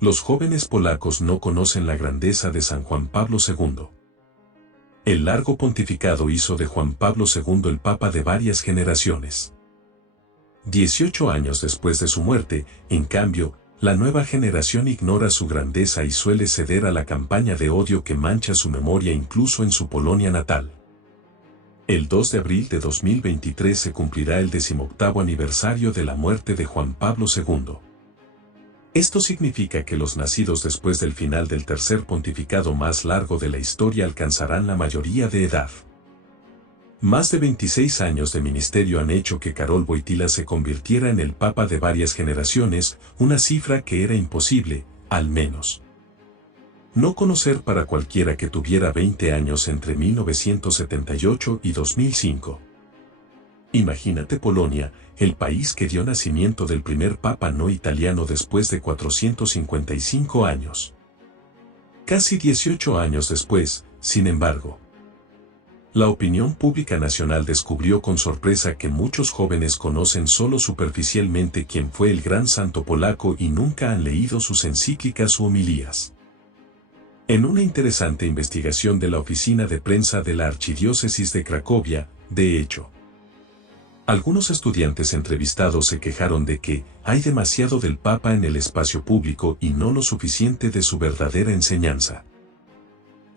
Los jóvenes polacos no conocen la grandeza de San Juan Pablo II. El largo pontificado hizo de Juan Pablo II el papa de varias generaciones. 18 años después de su muerte, en cambio, la nueva generación ignora su grandeza y suele ceder a la campaña de odio que mancha su memoria incluso en su Polonia natal. El 2 de abril de 2023 se cumplirá el 18º aniversario de la muerte de Juan Pablo II. Esto significa que los nacidos después del final del tercer pontificado más largo de la historia alcanzarán la mayoría de edad. Más de 26 años de ministerio han hecho que Karol Wojtyła se convirtiera en el papa de varias generaciones, una cifra que era imposible, al menos, no conocer para cualquiera que tuviera 20 años entre 1978 y 2005. Imagínate Polonia, el país que dio nacimiento del primer papa no italiano después de 455 años. Casi 18 años después, sin embargo, la opinión pública nacional descubrió con sorpresa que muchos jóvenes conocen solo superficialmente quién fue el gran santo polaco y nunca han leído sus encíclicas u homilías. En una interesante investigación de la oficina de prensa de la Archidiócesis de Cracovia, de hecho, algunos estudiantes entrevistados se quejaron de que hay demasiado del Papa en el espacio público y no lo suficiente de su verdadera enseñanza.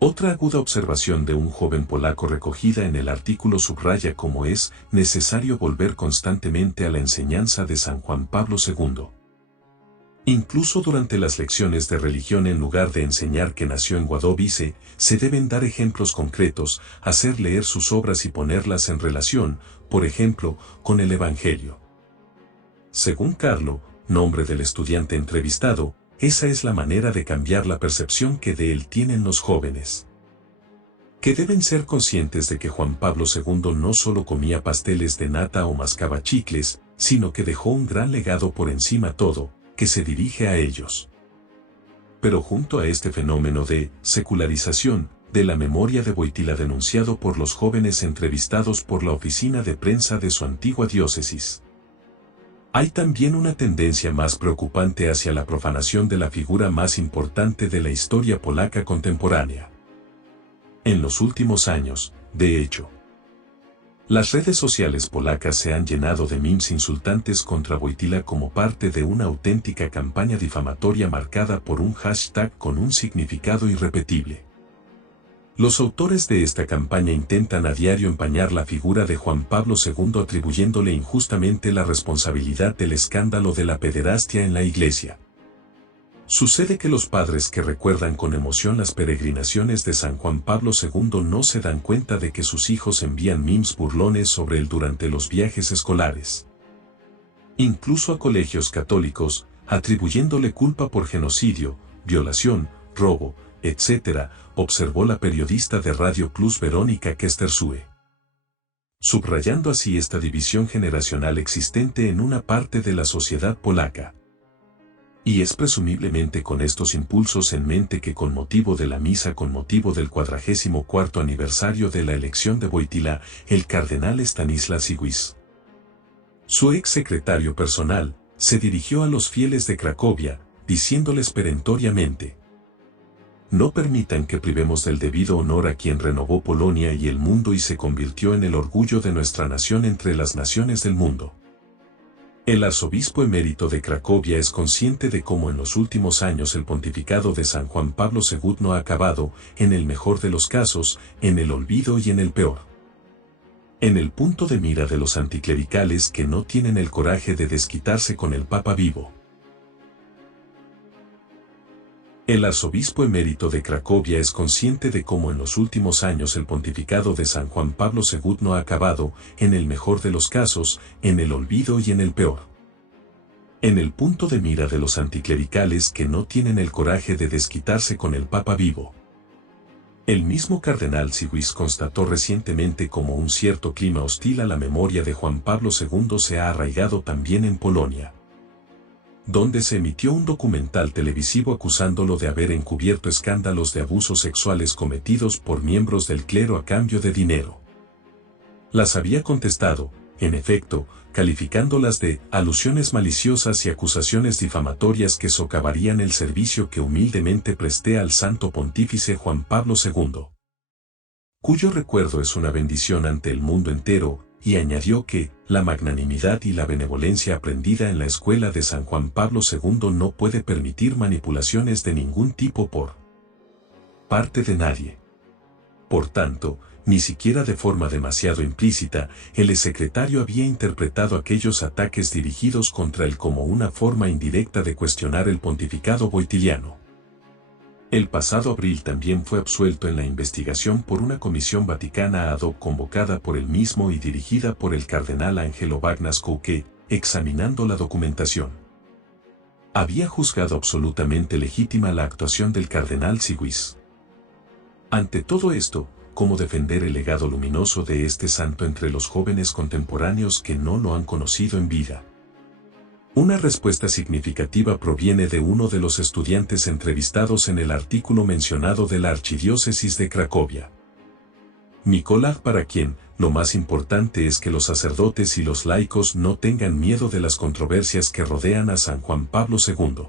Otra aguda observación de un joven polaco recogida en el artículo subraya cómo es necesario volver constantemente a la enseñanza de San Juan Pablo II. Incluso durante las lecciones de religión, en lugar de enseñar que nació en Wadowice, se deben dar ejemplos concretos, hacer leer sus obras y ponerlas en relación, por ejemplo, con el Evangelio. Según Carlo, nombre del estudiante entrevistado, esa es la manera de cambiar la percepción que de él tienen los jóvenes. Que deben ser conscientes de que Juan Pablo II no solo comía pasteles de nata o mascaba chicles, sino que dejó un gran legado por encima todo, que se dirige a ellos. Pero junto a este fenómeno de secularización de la memoria de Wojtyła denunciado por los jóvenes entrevistados por la oficina de prensa de su antigua diócesis, hay también una tendencia más preocupante hacia la profanación de la figura más importante de la historia polaca contemporánea. En los últimos años, de hecho, las redes sociales polacas se han llenado de memes insultantes contra Wojtyła como parte de una auténtica campaña difamatoria marcada por un hashtag con un significado irrepetible. Los autores de esta campaña intentan a diario empañar la figura de Juan Pablo II atribuyéndole injustamente la responsabilidad del escándalo de la pederastia en la Iglesia. Sucede que los padres que recuerdan con emoción las peregrinaciones de San Juan Pablo II no se dan cuenta de que sus hijos envían memes burlones sobre él durante los viajes escolares. Incluso a colegios católicos, atribuyéndole culpa por genocidio, violación, robo, etc., observó la periodista de Radio Plus Verónica Kestersue. Subrayando así esta división generacional existente en una parte de la sociedad polaca. Y es presumiblemente con estos impulsos en mente que con motivo de la misa con motivo del 44º aniversario de la elección de Wojtyła, el cardenal Stanisław Siwis, su ex secretario personal, se dirigió a los fieles de Cracovia, diciéndoles perentoriamente: no permitan que privemos del debido honor a quien renovó Polonia y el mundo y se convirtió en el orgullo de nuestra nación entre las naciones del mundo. El arzobispo emérito de Cracovia es consciente de cómo en los últimos años el pontificado de San Juan Pablo II ha acabado, en el mejor de los casos, en el olvido y en el peor, en el punto de mira de los anticlericales que no tienen el coraje de desquitarse con el Papa vivo. El arzobispo emérito de Cracovia es consciente de cómo en los últimos años el pontificado de San Juan Pablo II ha acabado, en el mejor de los casos, en el olvido y en el peor, en el punto de mira de los anticlericales que no tienen el coraje de desquitarse con el Papa vivo. El mismo cardenal Siwis constató recientemente cómo un cierto clima hostil a la memoria de Juan Pablo II se ha arraigado también en Polonia, donde se emitió un documental televisivo acusándolo de haber encubierto escándalos de abusos sexuales cometidos por miembros del clero a cambio de dinero. Las había contestado: en efecto, calificándolas de alusiones maliciosas y acusaciones difamatorias que socavarían el servicio que humildemente presté al Santo Pontífice Juan Pablo II, cuyo recuerdo es una bendición ante el mundo entero, y añadió que la magnanimidad y la benevolencia aprendida en la escuela de San Juan Pablo II no puede permitir manipulaciones de ningún tipo por parte de nadie. Por tanto, ni siquiera de forma demasiado implícita, el secretario había interpretado aquellos ataques dirigidos contra él como una forma indirecta de cuestionar el pontificado boitiliano. El pasado abril también fue absuelto en la investigación por una comisión vaticana ad hoc convocada por él mismo y dirigida por el cardenal Angelo Bagnasco que, examinando la documentación, había juzgado absolutamente legítima la actuación del cardenal Seguis. Ante todo esto, ¿cómo defender el legado luminoso de este santo entre los jóvenes contemporáneos que no lo han conocido en vida? Una respuesta significativa proviene de uno de los estudiantes entrevistados en el artículo mencionado de la Archidiócesis de Cracovia. Nicolás, para quien, lo más importante es que los sacerdotes y los laicos no tengan miedo de las controversias que rodean a San Juan Pablo II.